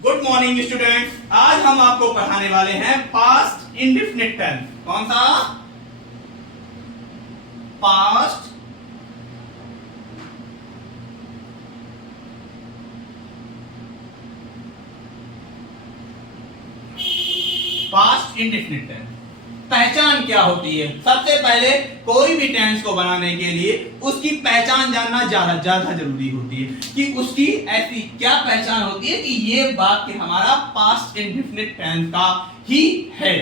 Good morning student. आज हम आपको पढ़ाने वाले हैं पास्ट इंडेफिनिट टेंस। कौन सा? Past indefinite tense. पहचान क्या होती है? सबसे पहले कोई भी टेंस को बनाने के लिए उसकी पहचान जानना ज्यादा जरूरी होती है कि उसकी ऐसी क्या पहचान होती है कि ये वाक्य हमारा पास्ट इंडेफिनिट टेंस का ही है।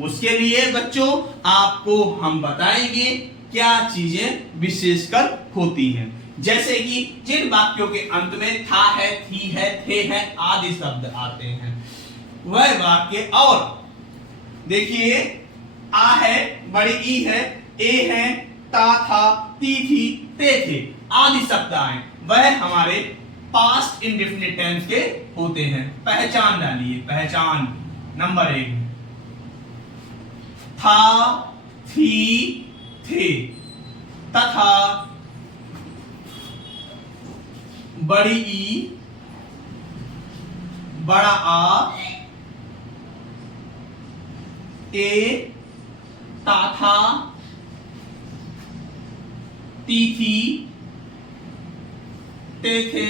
उसके लिए बच्चों आपको हम बताएंगे क्या चीजें विशेषकर होती हैं, जैसे कि जिन वाक्यों के अंत में था है, थी है, थे है आदि शब्द आते हैं वह वाक्य। और देखिए आ है, बड़ी ई है, ए है, ता था, ती थी, ते थे आदि शब्द आए वह हमारे पास्ट इंडेफिनिट टेंस के होते हैं। पहचान डालिए। पहचान नंबर 1, था, थी, थे, तथा, बड़ी ई, बड़ा आ, ए, ता था, ती थी, ते थे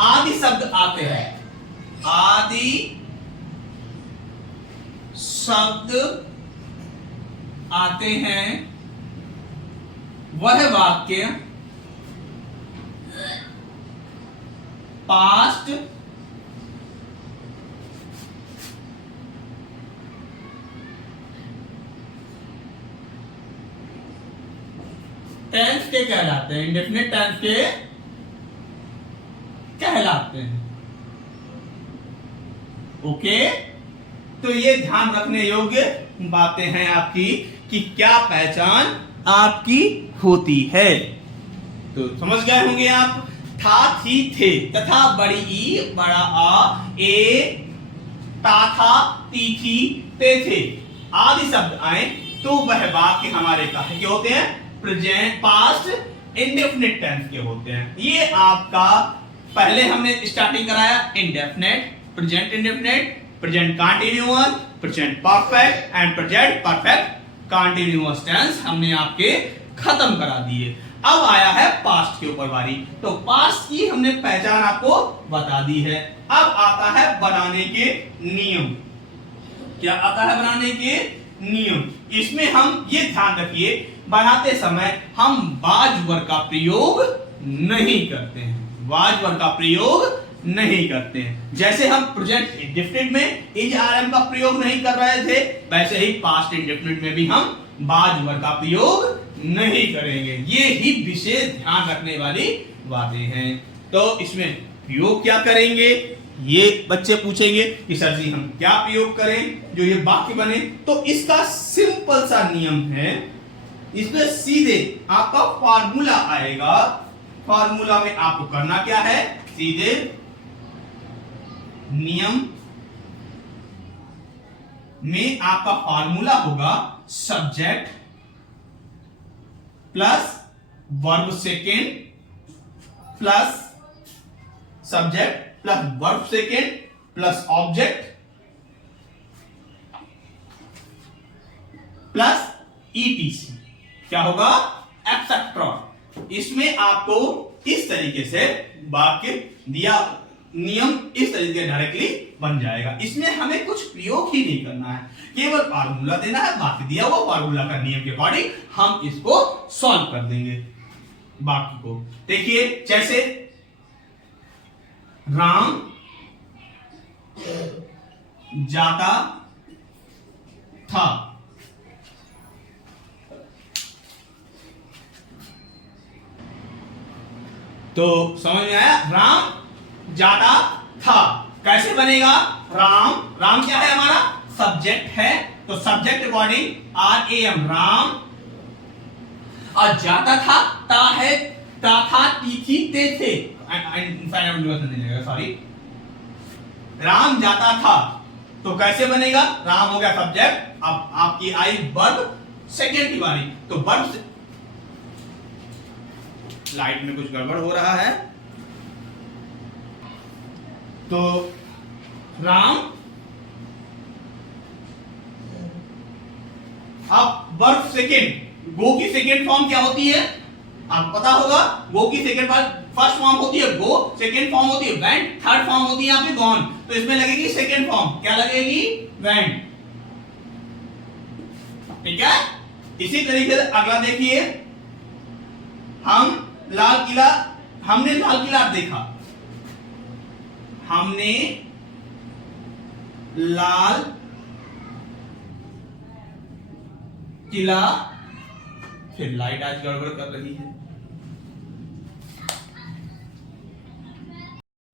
आदि शब्द आते हैं। आदि शब्द आते हैं वह वाक्य पास्ट टेंस के कहलाते हैं। इंडेफिनिट टेंस के कहलाते हैं। ओके, तो ये ध्यान रखने योग्य बातें हैं आपकी कि क्या पहचान आपकी होती है। तो समझ गए होंगे आप। था, थी, थे तथा बड़ी ई, बड़ा आ, ए, ता था, ती थी, ते थे आदि शब्द आए तो वह वाक्य हमारे कहे के होते हैं? प्रेजेंट पास्ट इंडेफिनिट टेंस के होते हैं। ये आपका पहले हमने स्टार्टिंग कराया indefinite, present indefinite, present continuous, present perfect and present perfect continuous tense हमने आपके खत्म करा दिए। अब आया है पास्ट के ऊपर बारी। तो पास्ट की हमने पहचान आपको बता दी है। अब आता है बनाने के नियम। क्या आता है? बनाने के नियम। इसमें हम ये ध्यान रखिए, बनाते समय हम वाज वर्ग का प्रयोग नहीं करते हैं। वाज वर्ग का प्रयोग नहीं करते हैं। जैसे हम प्रेजेंट इंडेफिनिट में इज आर एम का प्रयोग नहीं कर रहे थे, वैसे ही पास्ट इंडेफिनिट में भी हम वाज वर्ग का प्रयोग नहीं करेंगे। ये ही विशेष ध्यान रखने वाली बातें हैं। तो इसमें प्रयोग क्या करेंगे ये बच्चे पूछेंगे कि सर जी हम क्या प्रयोग करें जो ये वाक्य बने। तो इसका सिंपल सा नियम है, इसमें सीधे आपका फार्मूला आएगा। फार्मूला में आपको करना क्या है? सीधे नियम में आपका फार्मूला होगा subject plus verb second plus subject plus verb second plus object plus etc. क्या होगा? एक्सेट्रा। इसमें आपको इस तरीके से वाक्य दिया, नियम इस तरीके से डायरेक्टली बन जाएगा। इसमें हमें कुछ प्रयोग ही नहीं करना है, केवल फार्मूला देना है। वाक्य दिया हुआ फार्मूला का नियम के अकॉर्डिंग हम इसको सॉल्व कर देंगे वाक्य को। देखिए जैसे राम जाता था, तो समझ में आया? राम जाता था कैसे बनेगा? राम क्या है? हमारा सब्जेक्ट है, तो subject according R A M Ram, और जाता था ता है, ता था, ती थी, ते थे। सॉरी, राम जाता था तो कैसे बनेगा? राम हो गया सब्जेक्ट, अब आपकी आई वर्ब सेकेंड की बारी। तो वर्ब, लाइट में कुछ गड़बड़ हो रहा है। तो राम, अब वर्ब सेकेंड, गो की सेकेंड फॉर्म क्या होती है आपको पता होगा। गो की सेकेंड फर्स्ट फॉर्म होती है गो, सेकेंड फॉर्म होती है वेंट, थर्ड फॉर्म होती है यहाँ पे गॉन। तो इसमें लगेगी सेकेंड फॉर्म, क्या लगेगी, वेंट। ठीक है। इसी तरीके से अगला देखिए, हमने लाल किला देखा, हमने लाल किला, फिर लाइट आज गड़बड़ कर रही है।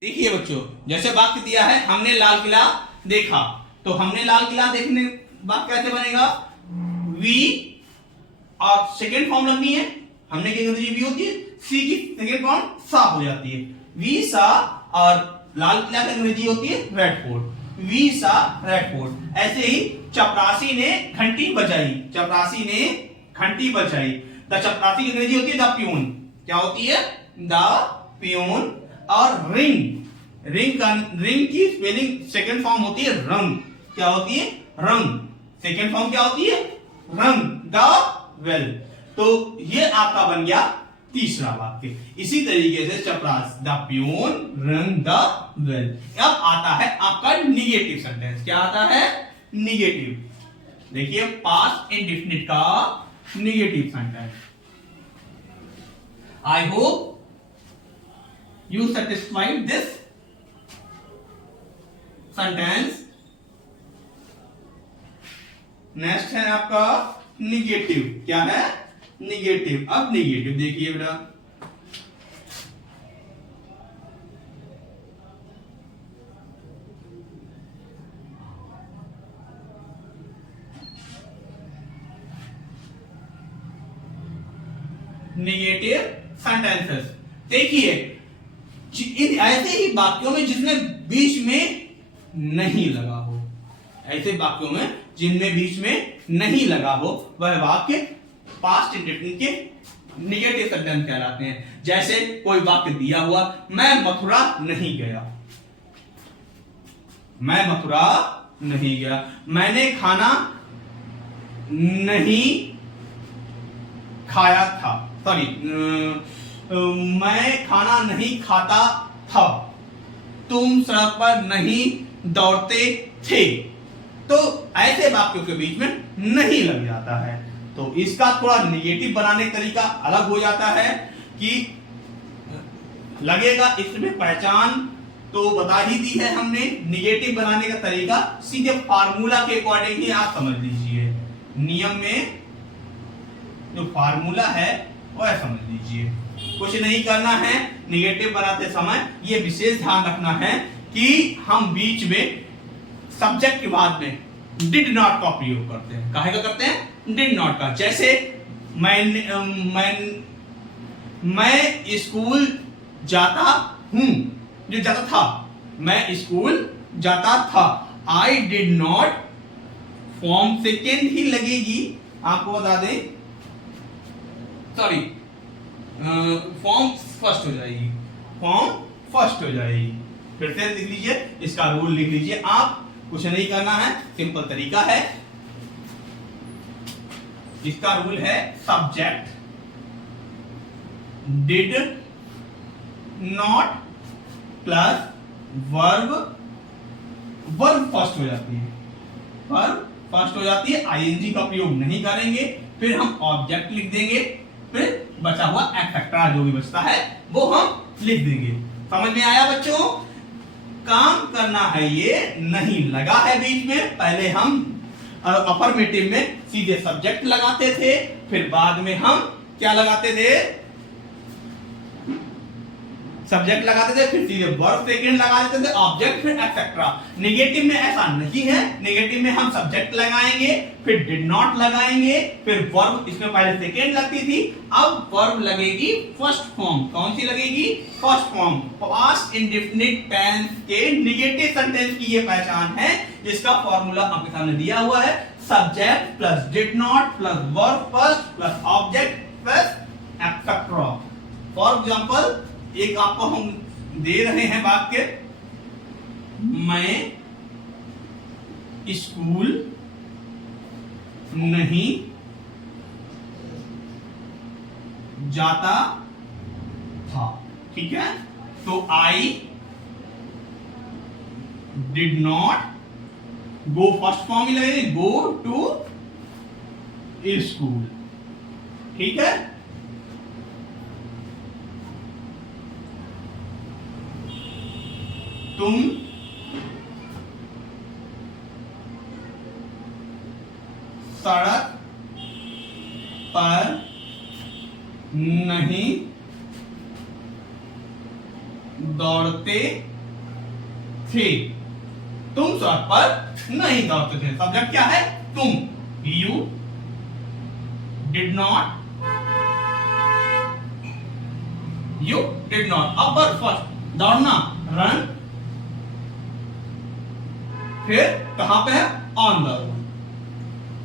देखिए बच्चों, जैसे वाक्य दिया है हमने लाल किला देखा, तो हमने लाल किला देखने वाक्य कैसे बनेगा, वी और सेकेंड फॉर्म लगनी है, हमने की अंग्रेजी वी होती है, सी की सेकेंड फॉर्म सा हो जाती है, वी सा, और लाल किला की अंग्रेजी होती है Red Fort, we saw Red Fort. ऐसे ही चपरासी ने घंटी बजाई, चपरासी ने घंटी बजाई, द चपरासी की अंग्रेजी होती है द प्यून, क्या होती है, द प्यून। और रिंग की स्पेलिंग सेकंड फॉर्म होती है रंग, क्या होती है, रंग, सेकंड फॉर्म क्या होती है, रंग, द वेल। तो ये आपका बन गया तीसरा वाक्य। इसी तरीके से चपरास, द प्यून रंग द वेल। अब आता है आपका निगेटिव सेंटेंस, क्या आता है, निगेटिव। देखिए पास्ट इंडेफिनिट का negative sentence. I hope you satisfied this sentence। Next है आपका निगेटिव, क्या है, निगेटिव। अब निगेटिव देखिए बेटा, निगेटिव सेंटेंसेस। देखिए ऐसे ही वाक्यों में जिसमें बीच में नहीं लगा हो, ऐसे वाक्यों में जिनमें बीच में नहीं लगा हो, वह वाक्य पास्ट इंडेफिनिट के निगेटिव सेंटेंस कहलाते हैं। जैसे कोई वाक्य दिया हुआ, मैं मथुरा नहीं गया, मैं मथुरा नहीं गया, मैंने खाना नहीं खाया था, सॉरी, मैं खाना नहीं खाता था, तुम सड़क पर नहीं दौड़ते थे। तो ऐसे वाक्यों के बीच में नहीं लग जाता है, तो इसका थोड़ा निगेटिव बनाने का तरीका अलग हो जाता है कि लगेगा इसमें पहचान तो बता ही दी है हमने। निगेटिव बनाने का तरीका सीधे फार्मूला के अकॉर्डिंग ही आप समझ लीजिए, नियम में जो फार्मूला है वह समझ लीजिए, कुछ नहीं करना है। निगेटिव बनाते समय ये विशेष ध्यान रखना है कि हम बीच में सब्जेक्ट के बाद में डिड नॉट का प्रयोग करते हैं। काहे का करते हैं, डिड नॉट का। जैसे मैं स्कूल जाता हूं, जो जाता था, मैं स्कूल जाता था, I did not, form second ही लगेगी, आपको बता दें, सॉरी, फॉर्म फर्स्ट हो जाएगी, फॉर्म फर्स्ट हो जाएगी। फिर से लिख लीजिए, इसका रूल लिख लीजिए आप, कुछ नहीं करना है, सिंपल तरीका है। इसका रूल है subject did not plus verb, verb first हो जाती है, वर्ब फर्स्ट हो जाती है, आईएनजी का प्रयोग नहीं करेंगे, फिर हम ऑब्जेक्ट लिख देंगे, फिर बचा हुआ एक्सेट्रा जो भी बचता है वो हम लिख देंगे। समझ में आया बच्चों? काम करना है, ये नहीं लगा है बीच में। पहले हम अफर्मेटिव में सीधे सब्जेक्ट लगाते थे, फिर बाद में हम क्या लगाते थे, सब्जेक्ट लगाते थे, फिर सीधे वर्ब सेकंड लगा देते थे, ऑब्जेक्ट, फिर एक्सेट्रा। नेगेटिव में ऐसा नहीं है, नेगेटिव में हम सब्जेक्ट लगाएंगे, फिर डिड नॉट लगाएंगे, फिर वर्ब, इसमें पहले सेकंड लगती थी, अब वर्ब लगेगी फर्स्ट फॉर्म। कौन सी लगेगी? First form. Past indefinite tense के निगेटिव सेंटेंस की ये पहचान है, जिसका फॉर्मूला आपके सामने दिया हुआ है, subject plus did not plus verb first plus object plus etcetera. For example, एक आपको हम दे रहे हैं वाक्य, मैं स्कूल नहीं जाता था। ठीक है, तो I did not go, first form ही लगेगी, गो टू स्कूल। ठीक है, तुम सड़क पर नहीं दौड़ते थे। तुम सड़क पर नहीं दौड़ते थे। सब्जेक्ट क्या है? तुम। You did not, you did not. अब फर्स्ट दौड़ना, रन, फिर कहां पे है? On the road,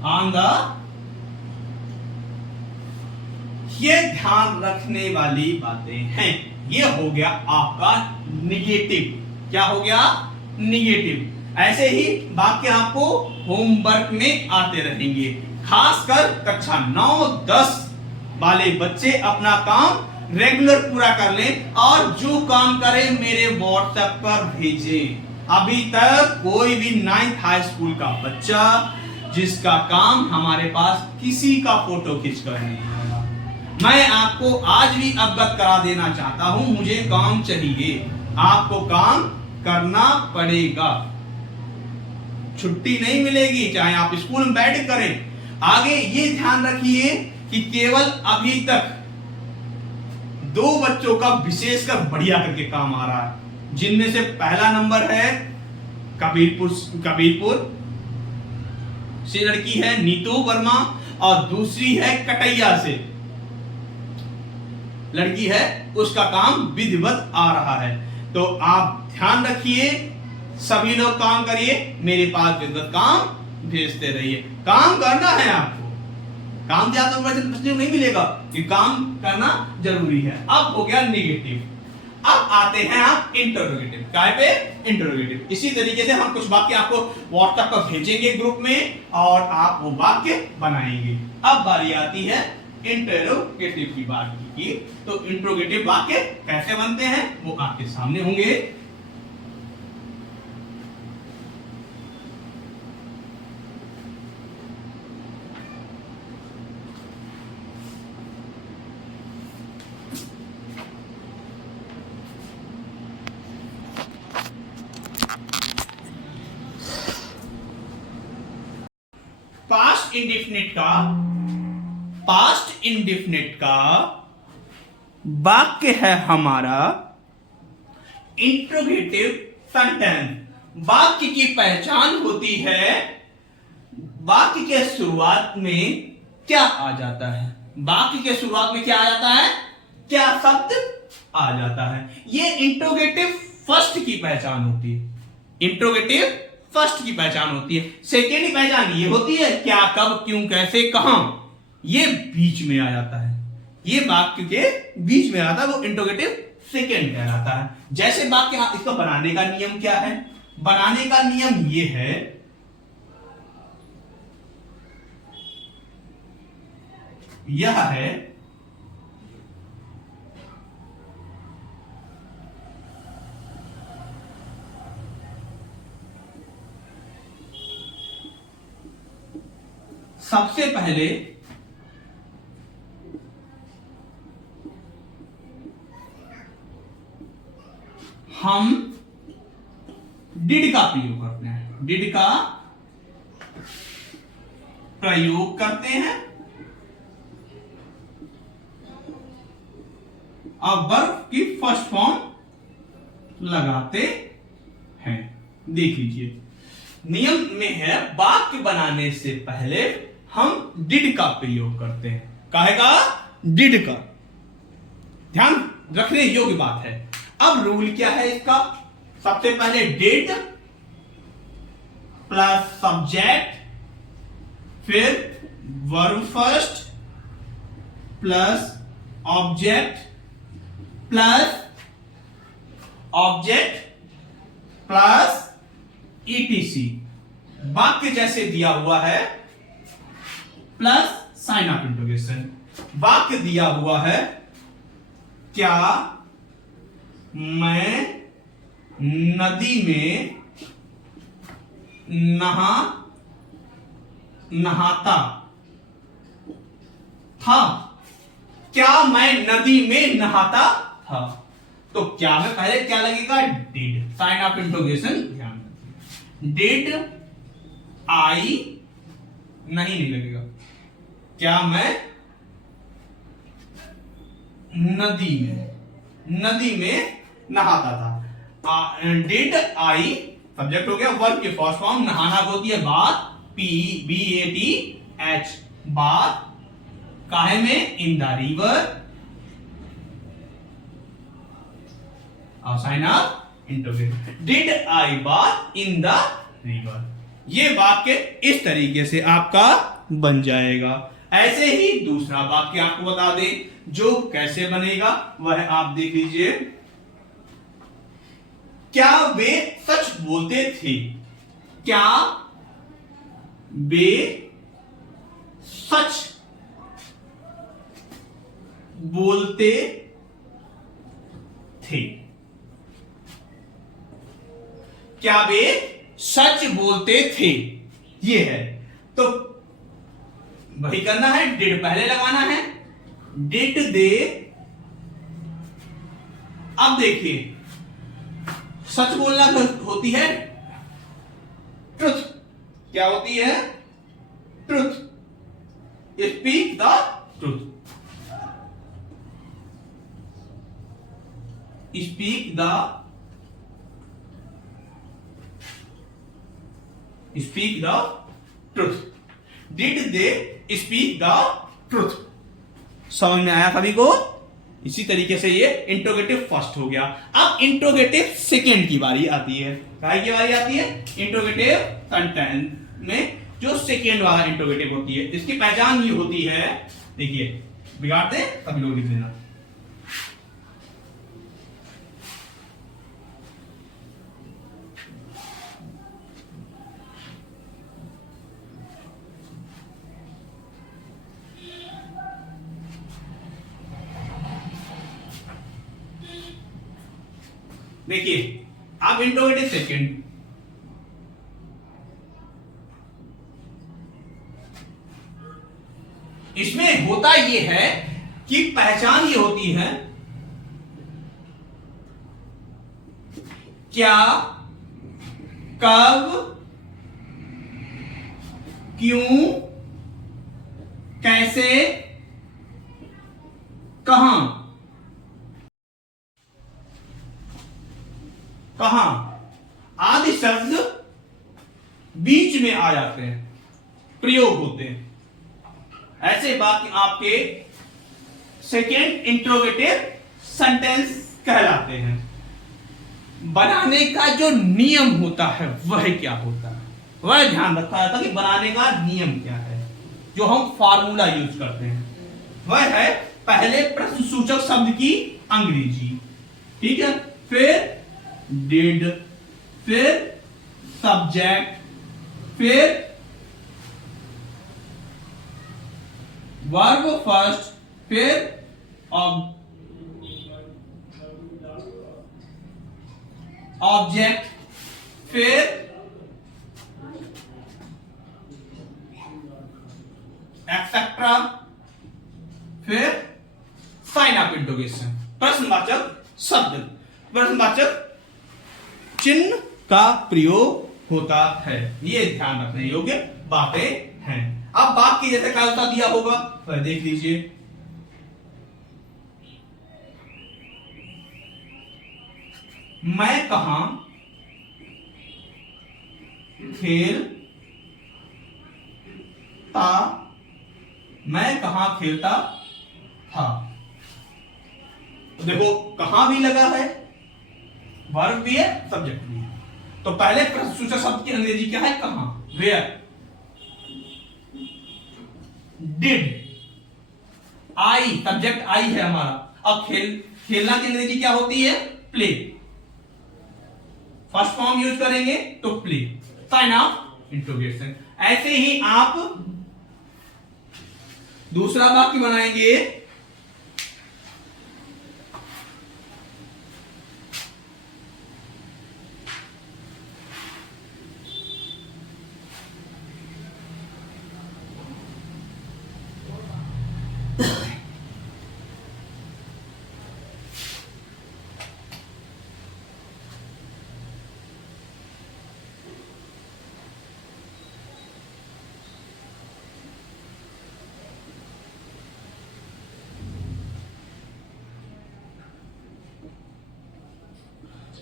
on the. ये ध्यान रखने वाली बातें हैं। ये हो गया आपका निगेटिव। क्या हो गया? निगेटिव। ऐसे ही वाक्य आपको होमवर्क में आते रहेंगे। खासकर कक्षा 9, 10 वाले बच्चे अपना काम रेगुलर पूरा कर लें और जो काम करें मेरे व्हाट्सएप पर भेजें। अभी तक कोई भी 9th हाई स्कूल का बच्चा जिसका काम हमारे पास किसी का फोटो खींचकर नहीं आया, मैं आपको आज भी अवगत करा देना चाहता हूं, मुझे काम चाहिए। आपको काम करना पड़ेगा, छुट्टी नहीं मिलेगी, चाहे आप स्कूल में बैठ करें। आगे ये ध्यान रखिए कि केवल अभी तक 2 बच्चों का विशेषकर बढ़िया करके काम आ रहा है, जिनमें से पहला नंबर है कबीरपुर से लड़की है नीतू वर्मा, और दूसरी है कटैया से लड़की है, उसका काम विधिवत आ रहा है। तो आप ध्यान रखिए, सभी लोग काम करिए, मेरे पास विधिवत काम भेजते रहिए। काम करना है आपको, काम ज्यादा बच्चे नहीं मिलेगा, कि काम करना जरूरी है। अब हो गया निगेटिव। अब आते हैं आप इंटरोगेटिव। काय पे? इंटरोगेटिव। इसी तरीके से हम कुछ वाक्य आपको व्हाट्सएप पर भेजेंगे ग्रुप में और आप वो वाक्य बनाएंगे। अब बारी आती है इंटरोगेटिव की बात की। तो इंटरोगेटिव वाक्य कैसे बनते हैं वो आपके सामने होंगे। पास्ट इंडेफिनिट का वाक्य है हमारा इंट्रोगेटिव सेंटेंस। वाक्य की पहचान होती है, वाक्य के शुरुआत में क्या आ जाता है। वाक्य के शुरुआत में क्या आ जाता है? क्या शब्द आ जाता है। ये इंट्रोगेटिव फर्स्ट की पहचान होती है। इंट्रोगेटिव फर्स्ट की पहचान होती है। सेकेंड की पहचान ये होती है क्या, कब, क्यों, कैसे, कहां। ये बीच में आ जाता है, ये वाक्य के बीच में आता है, वो इंट्रोगेटिव सेकेंड कहलाता है। जैसे वाक्य, इसका बनाने का नियम क्या है? बनाने का नियम ये है, यह है सबसे पहले हम डिड का प्रयोग करते हैं। डिड का प्रयोग करते हैं और वर्ब की फर्स्ट फॉर्म लगाते हैं। देख लीजिए, नियम में है वाक्य बनाने से पहले हम डिड का प्रयोग करते हैं। काहे का? डिड का। ध्यान रखने योग्य बात है। अब रूल क्या है इसका? सबसे पहले डिड प्लस सब्जेक्ट, फिर verb first plus object plus object plus ETC वाक्य जैसे दिया हुआ है प्लस साइन ऑफ इंट्रोगेशन। वाक्य दिया हुआ है, क्या मैं नदी में नहाता था। क्या मैं नदी में नहाता था। तो क्या में पहले क्या लगेगा, डिड, साइन ऑफ इंट्रोगेशन ध्यान रखिए। डिड आई नहीं लगेगा। क्या मैं नदी में नहाता था। डिड आई सब्जेक्ट हो गया, वर्ब की फर्स्ट फॉर्म, नहाना होती है बात, BATH, बात काहे में, in the river, sign of interrogation. Did I bath in the river. ये वाक्य इस तरीके से आपका बन जाएगा। ऐसे ही दूसरा वाक्य आपको बता दें जो कैसे बनेगा, वह आप देख लीजिए। क्या वे सच बोलते थे। क्या वे सच बोलते थे। क्या वे सच बोलते थे, ये है। तो वही करना है, डिड पहले लगाना है। डिड दे, अब देखिए सच बोलना होती है ट्रुथ। क्या होती है, truth, speak the truth, speak the truth. Did they speak the truth. समझ में आया सभी को। इसी तरीके से ये इंट्रोगेटिव फर्स्ट हो गया। अब इंट्रोगेटिव सेकेंड की बारी आती है। काय की बारी आती है, इंट्रोगेटिव सेंटेंस में जो सेकेंड वाला इंट्रोगेटिव होती है, इसकी पहचान ये होती है, देखिए बिगाड़ते सभी लोग लिख लेना। देखिए अब इंट्रोगेटिव सेकेंड, इसमें होता यह है कि पहचान ये होती है, क्या, कब, क्यों, कैसे, कहां। कहां आदि शब्द बीच में आ जाते हैं, प्रयोग होते हैं। ऐसे वाक्य आपके सेकेंड इंट्रोगेटिव सेंटेंस कहलाते हैं। बनाने का जो नियम होता है वह क्या होता है, वह ध्यान रखा जाता है कि बनाने का नियम क्या है। जो हम फार्मूला यूज करते हैं वह है पहले प्रश्नसूचक शब्द की अंग्रेजी, ठीक है, फिर डिड, फिर सब्जेक्ट, फिर वर्ब फर्स्ट, फिर ऑब्जेक्ट, फिर एक्सेट्रा, फिर साइन ऑफ इंट्रोगेशन, प्रश्नवाचक शब्द, प्रश्नवाचक चिन्ह का प्रयोग होता है। ये ध्यान रखने योग्य बातें हैं। अब वाक्य जैसे कालता दिया होगा वह देख लीजिए। मैं कहां खेलता था। देखो कहां भी लगा है, वर्ब भी है, सब्जेक्ट भी है। तो पहले प्रश्नसूचक शब्द की अंग्रेजी क्या है, कहां, where. Did, I, subject I है हमारा। अब खेलना की अंग्रेजी क्या होती है, प्ले। फर्स्ट फॉर्म यूज करेंगे तो प्ले। Sign of interrogation. ऐसे ही आप दूसरा वाक्य बनाएंगे।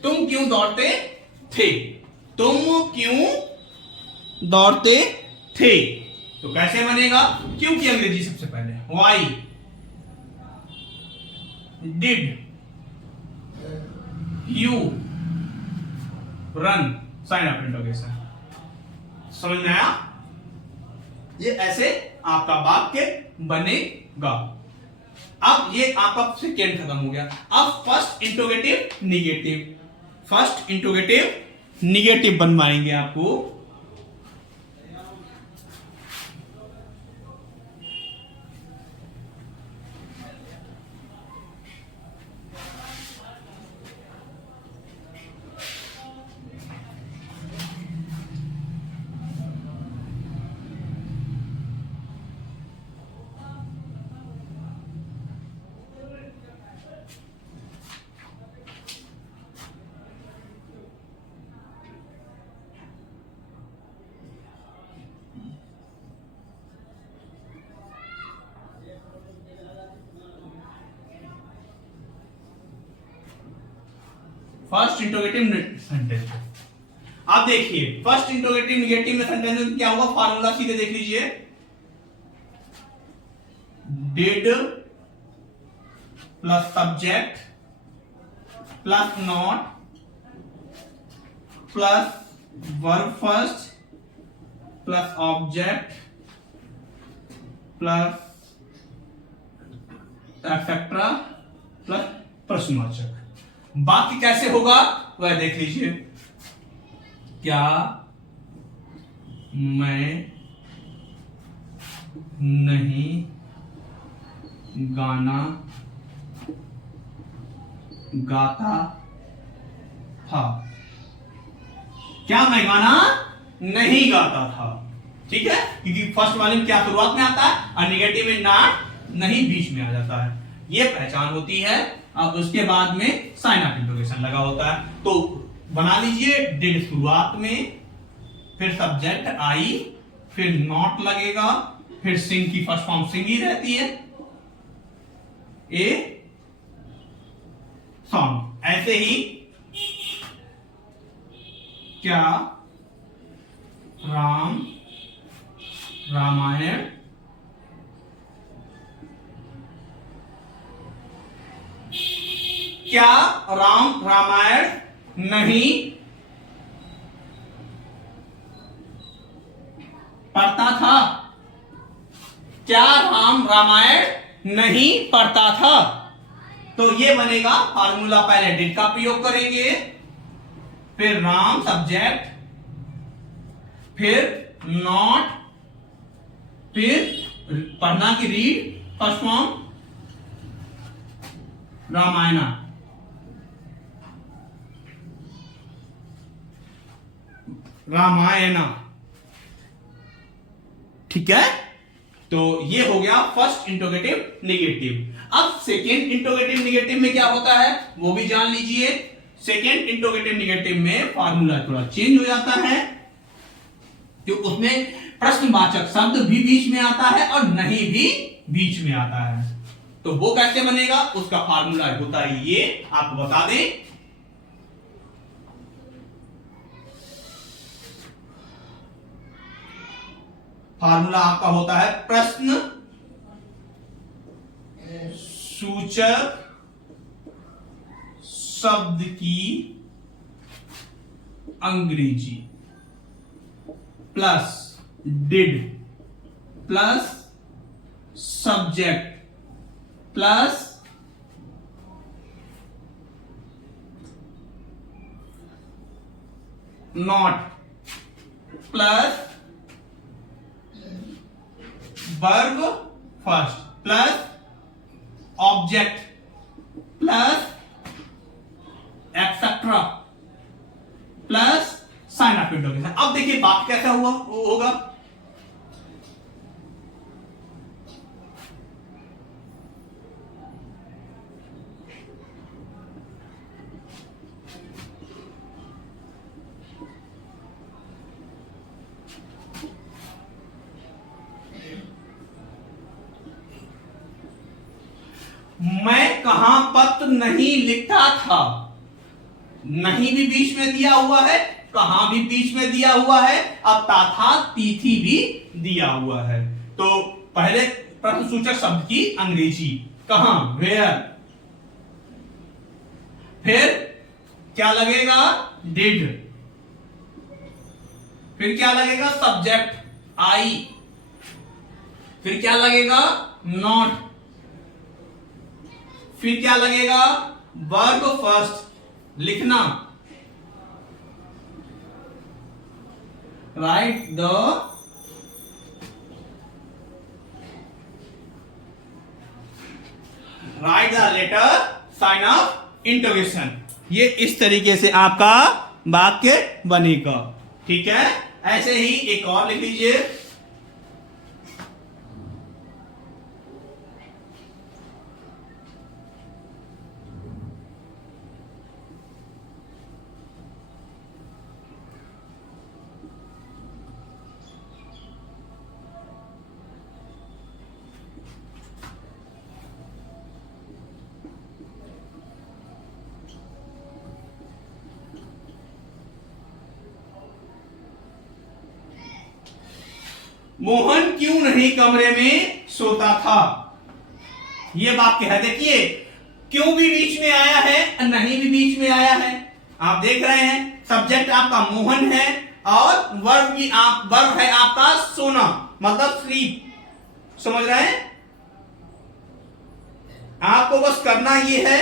तुम क्यों दौड़ते थे? तुम क्यों दौड़ते थे? तो कैसे बनेगा? क्यों की अंग्रेजी सबसे पहले, why did you run, sign of interrogation. समझ में आया? ये ऐसे आपका वाक्य बनेगा। अब ये आपका सेकेंड खत्म हो गया। अब first interrogative negative, first interrogative negative बनवाएंगे आपको। First interrogative sentence. आप देखिए फर्स्ट इंट्रोगेटिव निगेटिव में सेंटेंस में क्या होगा, फार्मूला सीधे देख लीजिए। Did plus subject plus not plus verb first plus object plus etcetera plus प्रश्नवाचक। बाकी कैसे होगा वह देख लीजिए। क्या मैं नहीं गाना गाता था? क्या मैं गाना नहीं गाता था? ठीक है, क्योंकि फर्स्ट वाले में क्या शुरुआत में आता है और निगेटिव में नॉट नहीं बीच में आ जाता है। ये पहचान होती है। अब उसके बाद में साइन ऑफ इंट्रोगेशन लगा होता है। तो बना लीजिए, डिड शुरुआत में, फिर सब्जेक्ट आई, फिर नॉट लगेगा, फिर सिंग की फर्स्ट फॉर्म सिंग ही रहती है, ए सॉन्ग। ऐसे ही क्या राम रामायण क्या राम रामायण नहीं पढ़ता था? क्या राम रामायण नहीं पढ़ता था? तो ये बनेगा फार्मूला। पहले डिड का प्रयोग करेंगे, फिर राम सब्जेक्ट, फिर नॉट, फिर पढ़ना की read first form Ramayana, Ramayana. ठीक है, तो ये हो गया फर्स्ट इंट्रोगेटिव निगेटिव। अब सेकेंड इंट्रोगेटिव निगेटिव में क्या होता है वो भी जान लीजिए। सेकेंड इंट्रोगेटिव निगेटिव में फार्मूला थोड़ा चेंज हो जाता है, तो उसमें प्रश्नवाचक शब्द भी बीच में आता है और नहीं भी बीच में आता है। तो वो कैसे बनेगा, उसका फार्मूला होता है ये, आपको बता दें। फार्मूला आपका होता है प्रश्न सूचक शब्द की अंग्रेजी plus did plus subject plus not plus verb first plus object plus etcetera plus sign of interrogation. अब देखिए बात कैसा हुआ होगा। मैं कहां पत्र नहीं लिखता था, नहीं भी बीच में दिया हुआ है, कहां भी बीच में दिया हुआ है, अब तथा तिथि भी दिया हुआ है। तो पहले प्रश्नसूचक शब्द की अंग्रेजी कहां, वेयर, फिर क्या लगेगा डिड, फिर क्या लगेगा सब्जेक्ट आई, फिर क्या लगेगा नॉट, फिर क्या लगेगा वर्ब फर्स्ट लिखना, write the letter sign of interrogation. ये इस तरीके से आपका वाक्य बनेगा। ठीक है, ऐसे ही एक और लिख लीजिए। मोहन क्यों नहीं कमरे में सोता था। यह वाक्य है, देखिए क्यों भी बीच में आया है, नहीं भी बीच में आया है। आप देख रहे हैं सब्जेक्ट आपका मोहन है और वर्ब है आपका सोना, मतलब स्लीप। समझ रहे हैं? आपको बस करना यह है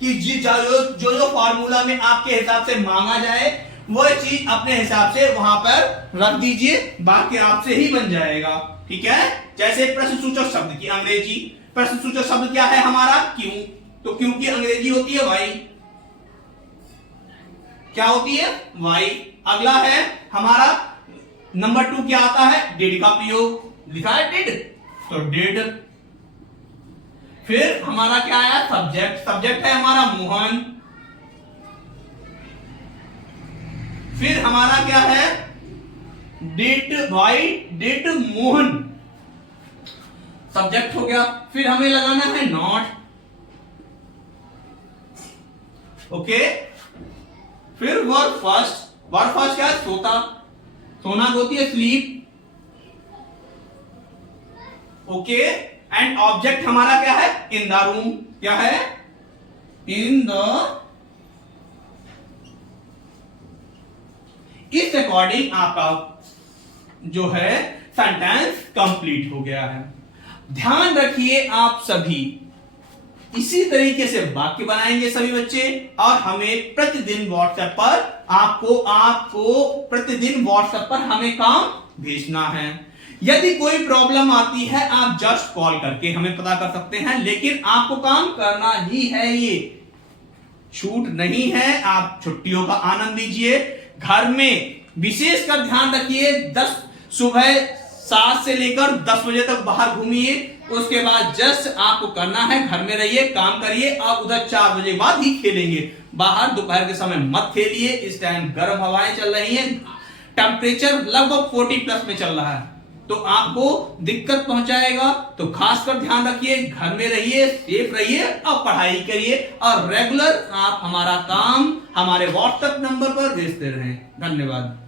कि जो फॉर्मूला में आपके हिसाब से मांगा जाए वह चीज अपने हिसाब से वहां पर रख दीजिए, बाकी आपसे ही बन जाएगा। ठीक है, जैसे प्रश्नसूचक शब्द की अंग्रेजी, प्रश्नसूचक शब्द क्या है हमारा क्यों, तो क्यों की अंग्रेजी होती है वाई। क्या होती है वाई। अगला है हमारा नंबर 2 क्या आता है डिड का प्रयोग, लिखा है डिड तो डिड। फिर हमारा क्या आया सब्जेक्ट, सब्जेक्ट है हमारा मोहन। फिर हमारा क्या है did, why did Mohan, subject हो गया। फिर हमें लगाना है नॉट, ओके। फिर वर्ब फर्स्ट, वर्ब फर्स्ट क्या है सोता, सोना होती है स्लीप, ओके। एंड ऑब्जेक्ट हमारा क्या है इन द रूम, क्या है इन द। इस अकॉर्डिंग आपका जो है सेंटेंस कंप्लीट हो गया है। ध्यान रखिए आप सभी इसी तरीके से वाक्य बनाएंगे सभी बच्चे, और हमें प्रतिदिन व्हाट्सएप पर आपको प्रतिदिन व्हाट्सएप पर हमें काम भेजना है। यदि कोई प्रॉब्लम आती है आप जस्ट कॉल करके हमें पता कर सकते हैं, लेकिन आपको काम करना ही है, ये छूट नहीं है। आप छुट्टियों का आनंद लीजिए, घर में विशेषकर ध्यान रखिए 10 सुबह 7 से लेकर 10 बजे तक बाहर घूमिए, उसके बाद जस्ट आपको करना है घर में रहिए, काम करिए। आप उधर 4 बजे बाद ही खेलेंगे, बाहर दोपहर के समय मत खेलिए। इस टाइम गर्म हवाएं चल रही हैं, टेम्परेचर लगभग 40 प्लस में चल रहा है, तो आपको दिक्कत पहुंचाएगा। तो खासकर ध्यान रखिए, घर में रहिए, सेफ रहिए और पढ़ाई करिए, और रेगुलर आप हमारा काम हमारे व्हाट्सएप नंबर पर भेजते रहें। धन्यवाद।